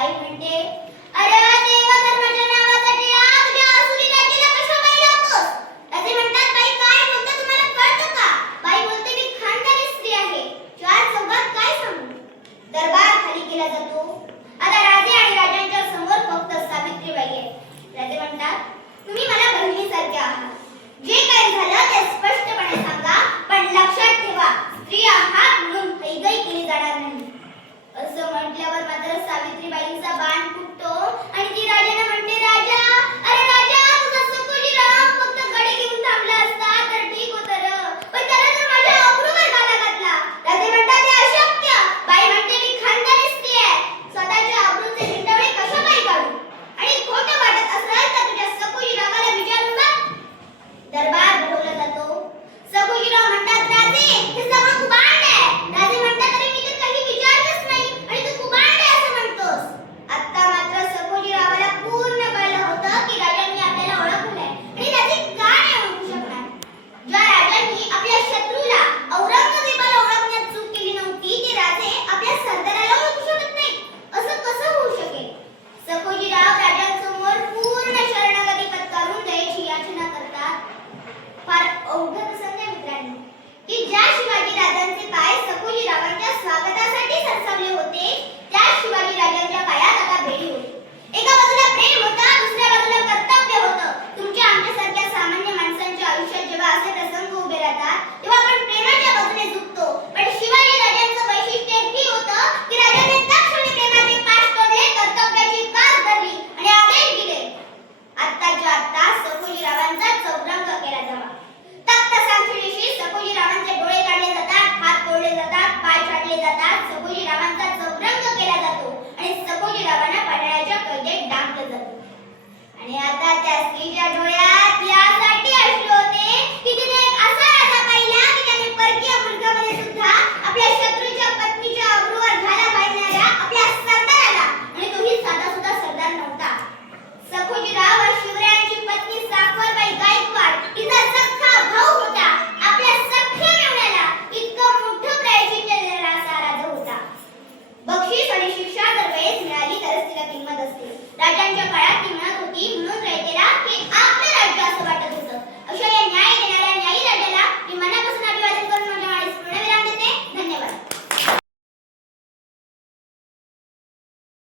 Bye, Monday. by Isa